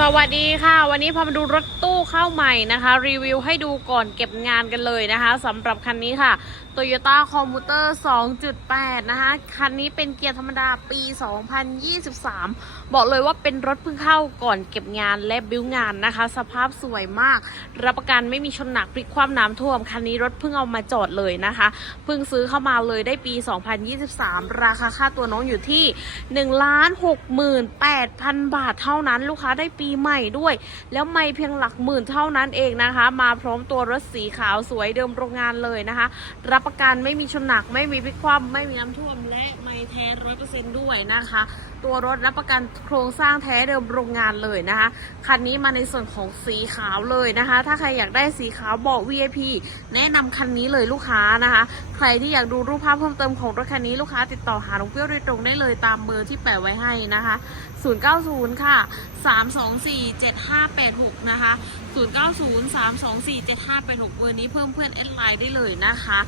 สวัสดีค่ะ วันนี้พามาดูรถตู้เข้าใหม่นะคะ รีวิวให้ดูก่อนเก็บงานกันเลยนะคะสำหรับคันนี้ค่ะ Toyota Commuter 2.8 นะคะ คันนี้เป็นเกียร์ธรรมดาปี 2023 บอกเลยว่าเป็นรถเพิ่งเข้าก่อนเก็บงานและบิ้วงานนะคะ สภาพสวยมาก รับประกันไม่มีชนหนักพลิกคว่ำน้ำท่วม คันนี้รถเพิ่งเอามาจอดเลยนะคะเพิ่งซื้อเข้ามาเลยได้ปี 2023 ราคาค่าตัวน้องอยู่ที่1 68,000 บาทเท่านั้น ลูกค้าได้ปีใหม่ด้วย แล้วไม่เพียงหลักหมื่นเท่านั้นเองนะคะ มาพร้อมตัวรถสีขาวสวยเดิมโรงงานเลยนะคะ รับประกันไม่มีชนหนักไม่มีพลิกคว่ำไม่มีน้ำท่วมและไม่แท้ร้อยเปอร์เซ็นต์ด้วยนะคะ ตัวรถรับประกันโครงสร้างแท้เดิมโรงงานเลยนะคะ คันนี้มาในส่วนของสีขาวเลยนะคะ ถ้าใครอยากได้สีขาวเบาะ VIP แนะนำคันนี้เลยลูกค้านะคะ ใครที่อยากดูรูปภาพเพิ่มเติมของรถคันนี้ลูกค้าติดต่อหาน้องเปรี้ยวโดยตรงได้เลยตามเบอร์ที่แปะไว้ให้นะคะ 090 ค่ะ 324 7586 นะคะ 090 324 7586 เบอร์นี้เพิ่มเพื่อนแอดไลน์ได้เลยนะคะ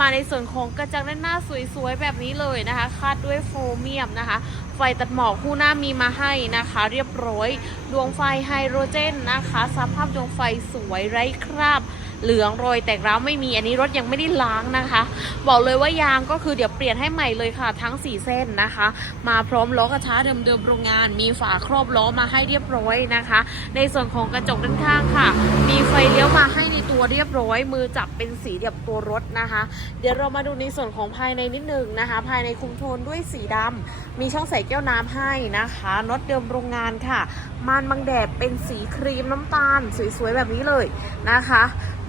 มาในส่วนของกระจังด้านหน้าสวยๆแบบนี้เลยนะคะ คาดด้วยโฟมเมียมนะคะ ไฟตัดหมอกคู่หน้ามีมาให้นะคะ เรียบร้อย ดวงไฟไฮโดรเจนนะคะ สภาพดวงไฟสวยไร้คราบ เหลืองรอยแตกร้าวไม่มีอันนี้รถยังไม่ได้ล้างนะคะ บอกเลยว่ายางก็คือเดี๋ยวเปลี่ยนให้ใหม่เลยค่ะ ทั้ง 4 เส้นนะคะ มาพร้อมล้อกระทะเดิมๆโรงงาน มีฝาครอบล้อมาให้เรียบร้อยนะคะ ในส่วนของกระจกด้านข้างค่ะ มีไฟเลี้ยวมาให้ เรียบร้อย มือจับเป็นสีเดียบตัวรถนะคะ เดี๋ยวเรามาดูในส่วนของภายในนิดนึงนะคะ ภายในคุมโทนด้วยสีดำมีช่องใส่แก้วน้ำให้นะคะน็อตเดิมโรงงานค่ะ มานบังแดดเป็นสีครีมน้ำตาล สวยๆแบบนี้เลยนะคะ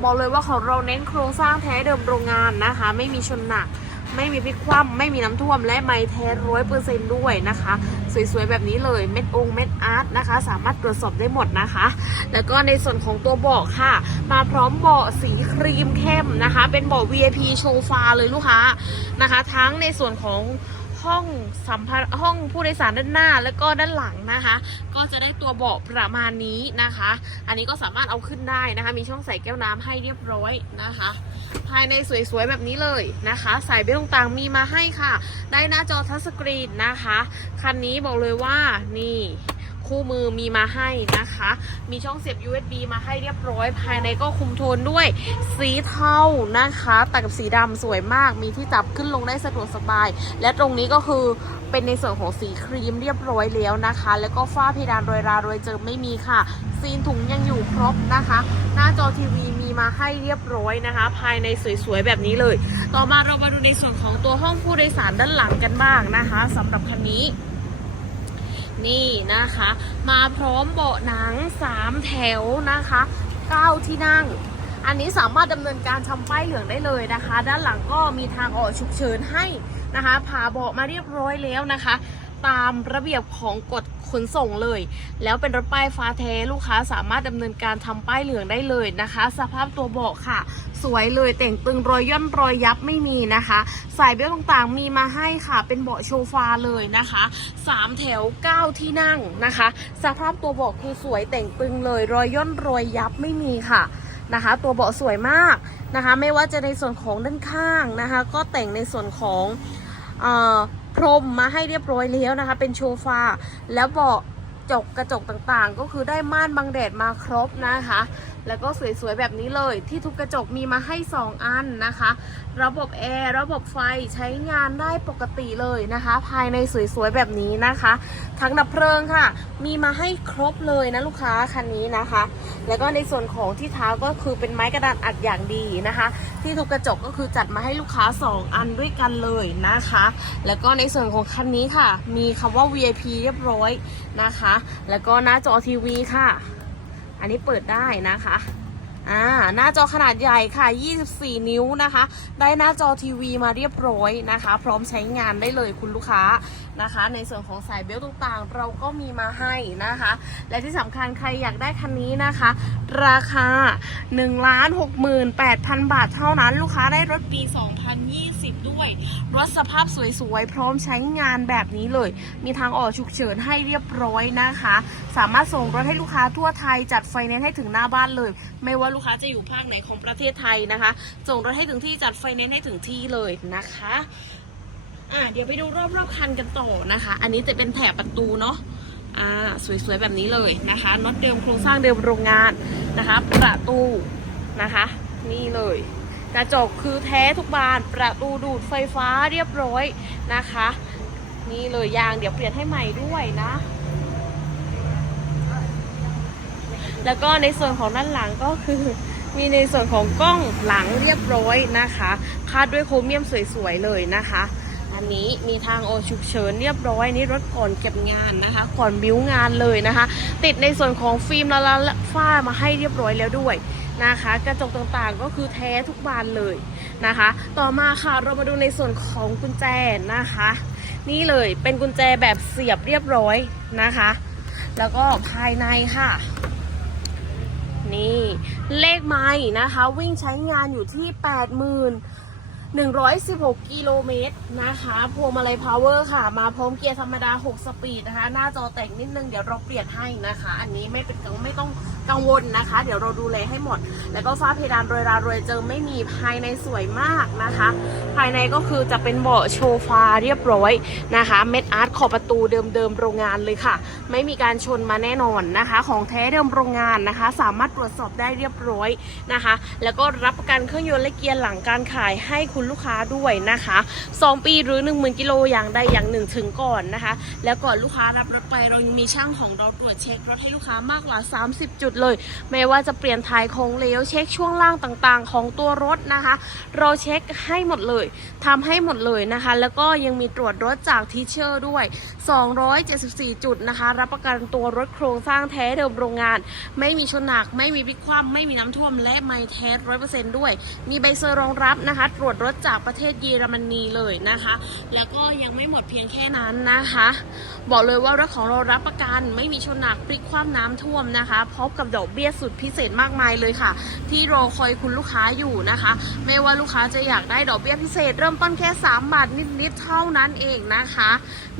บอกเลยว่าของเราเน้นโครงสร้างแท้เดิมโรงงานนะคะ ไม่มีชนหนัก ไม่มีพิกคว่ำไม่มีน้ำท่วม และไม่แท้ร้อยเปอร์เซนต์ด้วยนะคะ สวยๆ แบบนี้เลยเม็ดองเม็ดอาร์ตนะคะ สามารถตรวจสอบได้หมดนะคะ แล้วก็ในส่วนของตัวเบาะค่ะ มาพร้อมเบาะสีครีมเข้มนะคะ เป็นเบาะ VIP โชฟาเลยลูกค้านะคะ ทั้งในส่วนของห้องสัมภาระห้องผู้โดยสารด้านหน้าแล้วก็ด้านหลังนะคะ ก็จะได้ตัวเบาะประมาณนี้นะคะ อันนี้ก็สามารถเอาขึ้นได้นะคะ มีช่องใส่แก้วน้ำให้เรียบร้อยนะคะ ภายในสวยๆแบบนี้เลยนะคะสายเบลต่างๆมีมาให้ค่ะ ได้หน้าจอทัชสกรีนนะคะคันนี้บอกเลยว่านี่คู่มือมีมาให้นะคะ มีช่องเสียบ USB มาให้เรียบร้อย ภายในก็คุมโทนด้วย สีเทานะคะตัดกับสีดำสวยมาก มีที่จับขึ้นลงได้สะดวกสบาย และตรงนี้ก็คือเป็นในส่วนของสีครีมเรียบร้อยแล้วนะคะ แล้วก็ฝ้าเพดานรอยรารอยเจิมไม่มีค่ะ ซีนถุงยังอยู่ครบนะคะ หน้าจอทีวีมี มาให้เรียบร้อยนะคะ ภายในสวยๆแบบนี้เลย ต่อมาเรามาดูในส่วนของตัวห้องผู้โดยสารด้านหลังกันบ้างนะคะสำหรับคันนี้นี่นะคะ มาพร้อมเบาะหนัง 3 แถวนะคะ 9 ที่นั่ง อันนี้สามารถดำเนินการทำป้ายเหลืองได้เลยนะคะ ด้านหลังก็มีทางออกฉุกเฉินให้นะคะผ่าเบาะมาเรียบร้อยแล้วนะคะ ตามระเบียบของกฎขนส่งเลย แล้วเป็นรถป้ายฟ้าแท้ลูกค้าสามารถดำเนินการทำป้ายเหลืองได้เลยนะคะ สภาพตัวเบาะค่ะ สวยเลยแต่งตึงรอยย่นรอยยับไม่มีนะคะ สายเบลต์ต่างๆ มีมาให้ค่ะ เป็นเบาะโชฟาเลยนะคะสามแถว 9 ที่นั่งนะคะ สภาพตัวเบาะคือสวยแต่งตึงเลย รอยย่นรอยยับไม่มีค่ะนะคะ ตัวเบาะสวยมากนะคะ ไม่ว่าจะในส่วนของด้านข้างนะคะ ก็แต่งในส่วนของเอ่อ พรมมาให้เรียบร้อยแล้วนะคะ เป็นโชฟา แล้วเบาะจกกระจกต่างๆ ก็คือได้ม่านบังแดดมาครบนะคะ แล้วก็สวยๆแบบนี้เลยที่ทุกกระจกมีมาให้ 2 อันนะคะ ระบบแอร์ระบบไฟใช้งานได้ปกติเลยนะคะ ภายในสวยๆแบบนี้นะคะ ทั้งดับเพลิงค่ะ มีมาให้ครบเลยนะลูกค้าคันนี้นะคะ แล้วก็ในส่วนของที่เท้าก็คือเป็นไม้กระดานอัดอย่างดีนะคะ ที่ทุกกระจกก็คือจัดมาให้ลูกค้า 2 อันด้วยกันเลยนะคะ แล้วก็ในส่วนของคันนี้ค่ะ มีคำว่า VIP เรียบร้อยนะคะ แล้วก็หน้าจอทีวีค่ะ อันนี้เปิดได้นะคะอ่าหน้าจอขนาดใหญ่ค่ะ 24 นิ้วนะคะ ได้หน้าจอทีวีมาเรียบร้อยนะคะ พร้อมใช้งานได้เลยคุณลูกค้านะคะ ในส่วนของสายเบลต์ต่างๆ เราก็มีมาให้นะคะ และที่สำคัญใครอยากได้คันนี้นะคะราคา 1 6 8 0 0 0 บาทเท่านั้น ลูกค้าได้รถปี 2020 ด้วย รถสภาพสวยๆ พร้อมใช้งานแบบนี้เลย มีทางออกฉุกเฉินให้เรียบร้อยนะคะ สามารถส่งรถให้ลูกค้าทั่วไทยจัดไฟแนนซ์ให้ถึงหน้าบ้านเลย ไม่ว่าลูกค้าจะอยู่ภาคไหนของประเทศไทยนะคะ ส่งรถให้ถึงที่จัดไฟแนนซ์ให้ถึงที่เลยนะคะอะเดี๋ยวไปดูรอบๆคันกันต่อนะคะ อันนี้จะเป็นแถบประตูเนาะอ่าสวยๆแบบนี้เลยนะคะน็อตเดิมโครงสร้างเดิมโรงงาน นะคะ ประตูนะคะ นี่เลย กระจกคือแท้ทุกบาน ประตูดูดไฟฟ้าเรียบร้อยนะคะ นี่เลยยางเดี๋ยวเปลี่ยนให้ใหม่ด้วยนะ แล้วก็ในส่วนของด้านหลังก็คือมีในส่วนของกล้องหลังเรียบร้อยนะคะ คาดด้วยโครเมียมสวยๆเลยนะคะ อันนี้มีทางโอฉุกเฉินเรียบร้อยนี่รถก่อนเก็บงานนะคะ ก่อนบิ้วงานเลยนะคะ ติดในส่วนของฟิล์มละละละฝ้ามาให้เรียบร้อยแล้วด้วยนะคะ กระจกต่างๆก็คือแท้ทุกบานเลยนะคะ ต่อมาค่ะเรามาดูในส่วนของกุญแจนะคะ นี่เลยเป็นกุญแจแบบเสียบเรียบร้อยนะคะ แล้วก็ภายในค่ะนี่เลขไม้นะคะ วิ่งใช้งานอยู่ที่ 116 กิโลเมตรนะคะพวงมาลัยพาวเวอร์ค่ะ มาพร้อมเกียร์ธรรมดา 6 สปีดนะคะ หน้าจอแต่งนิดนึง เดี๋ยวเราเปลี่ยนให้นะคะ อันนี้ไม่เป็นกังไม่ต้องกังวลนะคะ เดี๋ยวเราดูแลให้หมด แล้วก็ฝ้าเพดานโรยรารวยเจอไม่มีภายในสวยมากนะคะ ภายในก็คือจะเป็นเบาะโชฟาเรียบร้อยนะคะ เม็ดอาร์ตขอบประตูเดิมๆโรงงานเลยค่ะ ไม่มีการชนมาแน่นอนนะคะ ของแท้เดิมโรงงานนะคะ สามารถตรวจสอบได้เรียบร้อยนะคะ แล้วก็รับประกันเครื่องยนต์และเกียร์หลังการขายให้คุณลูกค้าด้วยนะคะ 2 ปีหรือ 1 0,000กิโลอย่างใดอย่างหนึ่งถึงก่อนนะคะ แล้วก่อนลูกค้ารับรถไปเรายังมีช่างของเราตรวจเช็ครถให้ลูกค้ามากกว่า 30 จุดเลย ไม่ว่าจะเปลี่ยนถ่ายของเหลวเช็คช่วงล่างต่างๆ ของตัวรถนะคะ เราเช็คให้หมดเลยทำให้หมดเลยนะคะ แล้วก็ยังมีตรวจรถจากทีเชอร์ด้วย 274 จุดนะคะ รับประกันตัวรถโครงสร้างแท้เดิมโรงงาน ไม่มีชนหนักไม่มีพลิกคว่ำไม่มีน้ำท่วมและไม่แท้ร้อยเปอร์เซ็นต์ด้วย มีใบเซอร์รองรับนะคะ ตรวจรถจากประเทศเยอรมนีเลยนะคะ แล้วก็ยังไม่หมดเพียงแค่นั้นนะคะ บอกเลยว่ารถของเรารับประกันไม่มีชนหนักพลิกคว่ำน้ำท่วมนะคะพร้อมกับดอกเบี้ยสุดพิเศษมากมายเลยค่ะ ที่รอคอยคุณลูกค้าอยู่นะคะ ไม่ว่าลูกค้าจะอยากได้ดอกเบี้ยพิเศษ เริ่มต้นแค่ 3 บาทนิดๆเท่านั้นเองนะคะ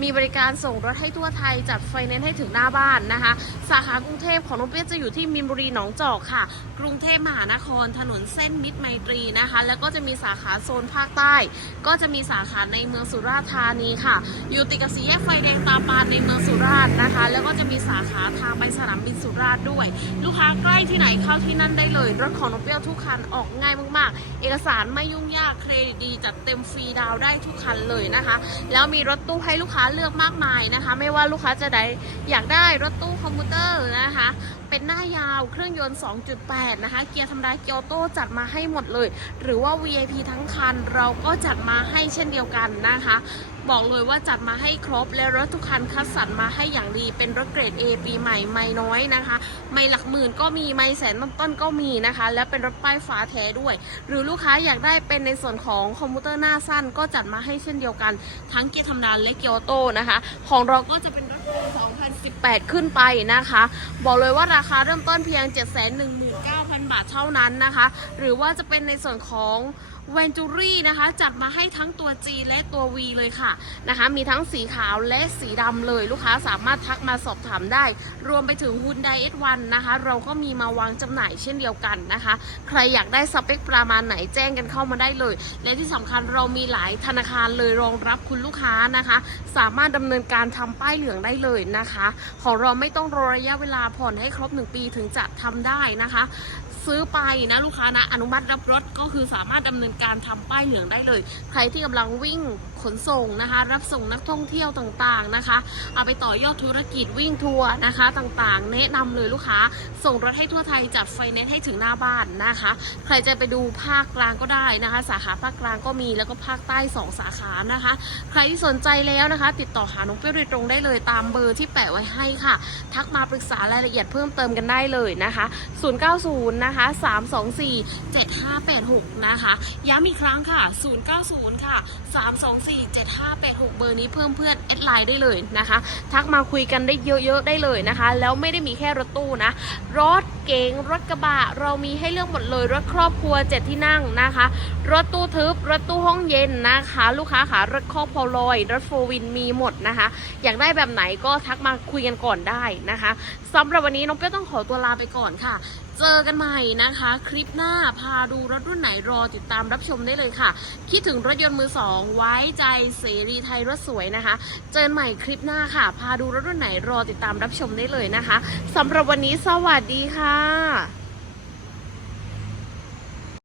มีบริการส่งรถให้ทั่วไทยจัดไฟแนนซ์ให้ถึงหน้าบ้านนะคะ สาขากรุงเทพของน้องเปี้ยจะอยู่ที่มินบุรีหนองจอกค่ะ กรุงเทพมหานครถนนเส้นมิตรไมตรีนะคะ แล้วก็จะมีสาขาโซนภาคใต้ ก็จะมีสาขาในเมืองสุราษฎร์ธานีค่ะ อยู่ติดกับสีแยกไฟแดงตาปานในเมืองสุราษฎร์นะคะ แล้วก็จะมีสาขาทางไปสนามบินสุราษฎร์ด้วย ลูกค้าใกล้ที่ไหนเข้าที่นั่นได้เลย รถของน้องเปรี้ยวทุกคันออกง่ายมากๆ เอกสารไม่ยุ่งยากเครดิตดีจัดเต็มฟรีดาวได้ทุกคันเลยนะคะ แล้วมีรถตู้ให้ลูกค้าเลือกมากมายนะคะ ไม่ว่าลูกค้าจะได้อยากได้รถตู้คอมพิวเตอร์นะคะเป็นหน้ายาวเครื่องยนต์ 2.8 นะคะ เกียร์ธรรมดาเกียร์ออโต้จัดมาให้หมดเลย หรือว่า VIP ทั้งคันเราก็จัดมาให้เช่นเดียวกันนะคะ บอกเลยว่าจัดมาให้ครบ และรถทุกคันคัดสรรมาให้อย่างดีเป็นรถเกรด A ปีใหม่ไม่น้อยนะคะ ไม่หลักหมื่นก็มีไม่แสนต้นๆก็มีนะคะ และเป็นรถป้ายฟ้าแท้ด้วย หรือลูกค้าอยากได้เป็นในส่วนของคอมพิวเตอร์หน้าสั้นก็จัดมาให้เช่นเดียวกัน ทั้งเกียร์ธรรมดาและเกียร์ออโต้นะคะ ของเราก็จะเป็น 2018 ขึ้นไปนะคะ บอกเลยว่าราคาเริ่มต้นเพียง 719,000 บาทเท่านั้นนะคะ หรือว่าจะเป็นในส่วนของ เวนจูรี่นะคะจัดมาให้ทั้งตัว G และตัว V เลยค่ะนะคะ มีทั้งสีขาวและสีดำเลยลูกค้าสามารถทักมาสอบถามได้ รวมไปถึง Hyundai S1 นะคะ เราก็มีมาวางจำหน่ายเช่นเดียวกันนะคะ ใครอยากได้สเปคประมาณไหนแจ้งกันเข้ามาได้เลย และที่สำคัญเรามีหลายธนาคารเลยรองรับคุณลูกค้านะคะ สามารถดำเนินการทำป้ายเหลืองได้เลยนะคะ ของเราไม่ต้องรอระยะเวลาผ่อนให้ครบ 1 ปีถึงจะทำได้นะคะ ซื้อไปนะลูกค้านะอนุมัติรับรถก็คือสามารถดำเนินการทำป้ายเหลืองได้เลย ใครที่กำลังวิ่ง ขนส่งนะคะ รับส่งนักท่องเที่ยวต่างๆนะคะ เอาไปต่อยอดธุรกิจวิ่งทัวร์นะคะต่างๆ แนะนำเลยลูกค้า ส่งรถให้ทั่วไทยจัดไฟแนนซ์ให้ถึงหน้าบ้านนะคะ ใครจะไปดูภาคกลางก็ได้นะคะ สาขาภาคกลางก็มีแล้วก็ภาคใต้ 2 สาขานะคะ ใครที่สนใจแล้วนะคะ ติดต่อหาน้องเปี้ยวโดยตรงได้เลยตามเบอร์ที่แปะไว้ให้ค่ะ ทักมาปรึกษารายละเอียดเพิ่มเติมกันได้เลยนะคะ 090 นะคะ 324 7586 นะคะ ย้ำอีกครั้งค่ะ 090 ค่ะ 324 47586 เบอร์นี้เพิ่มเพื่อนแอดไลน์ได้เลยนะคะ ทักมาคุยกันได้เยอะๆได้เลยนะคะ แล้วไม่ได้มีแค่รถตู้นะ รถเก๋งรถกระบะเรามีให้เลือกหมดเลย รถครอบครัว 7 ที่นั่งนะคะ รถตู้ทึบ รถตู้ห้องเย็นนะคะ ลูกค้าขารถครอบพอลอย รถโฟวินมีหมดนะคะ อยากได้แบบไหนก็ทักมาคุยกันก่อนได้นะคะสำหรับวันนี้น้องเปี้ยต้องขอตัวลาไปก่อนค่ะ เจอกันใหม่นะคะ คลิปหน้าพาดูรถรุ่นไหนรอติดตามรับชมได้เลยค่ะ คิดถึงรถยนต์มือสองไว้ใจเสรีไทยรถสวยนะคะ เจอกันใหม่คลิปหน้าค่ะ พาดูรถรุ่นไหนรอติดตามรับชมได้เลยนะคะสำหรับวันนี้สวัสดีค่ะ